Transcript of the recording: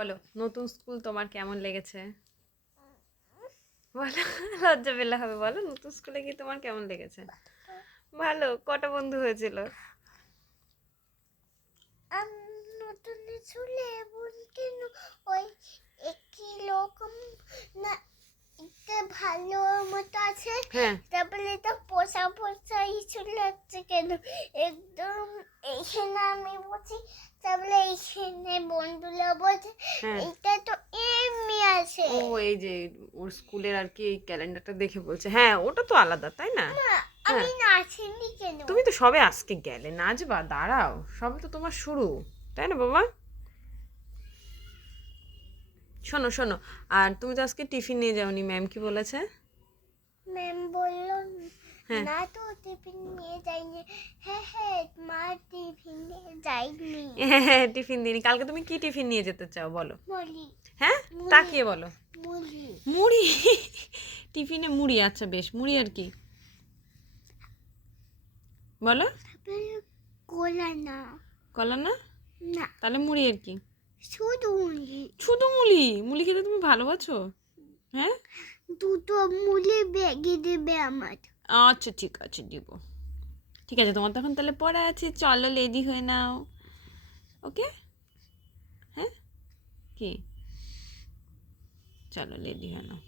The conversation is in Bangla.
বলো, নতুন স্কুল তোমার কেমন লেগেছে? বলো। লজ্জা পেলে হবে, বলো নতুন স্কুলে কি তোমার কেমন লেগেছে? ভালো। কটা বন্ধু হয়েছিল? নতুন চুলে বলতে ওই একই রকম না, একটা ভালো মতো আছে। হ্যাঁ। তারপরে তো পোষা পোষা চুল হচ্ছে কেন একদম। এইখানে আমি বলছি, তারপরে এইখানে বন্ধুরা বলছে হ্যাঁ। এইটা তো এমনি আছে। ও, এই যে ওর স্কুলের আর কি ক্যালেন্ডারটা দেখে বলছে। হ্যাঁ, ওটা তো আলাদা, তাই না? মা, হ্যাঁ। আমি নাচিনি কেন? তুমি তো সবে আজকে গেলে, নাচবা? দাঁড়াও, সবে তো তোমার শুরু, তাই না বাবা? শোনো শোনো, আর তুমি তো আজকে টিফিন নিয়ে যাওনি, ম্যাম কি বলেছে? ম্যাম বললো হ্যাঁ। না তো টিফিন নিয়ে যাইনি। হ্যাঁ হ্যাঁ, মা টিফিন নিয়ে যাইনি। হ্যাঁ, টিফিন দিইনি। কালকে তুমি কি টিফিন নিয়ে যেতে চাও বলো? মুড়ি। হ্যাঁ, মুড়ি। তাকিয়ে বলো। মুড়ি। মুড়ি? টিফিনে মুড়ি? আচ্ছা বেশ, মুড়ি আর কি বলো? কলা না। কলা না? না, তাহলে মুড়ি আর কি? শুধু মুড়ি। শুধু মুড়ি? মুড়ি খেতে তুমি ভালোবাসো? হ্যাঁ। দুটো মুড়ি বেগে দেবে আমার। আচ্ছা ঠিক আছে, দিব। ঠিক আছে, তোমার তখন তাহলে পড়া আছে, চলো রেডি হয়ে নাও। ওকে। হ্যাঁ। কি? চলো রেডি হয়ে নাও।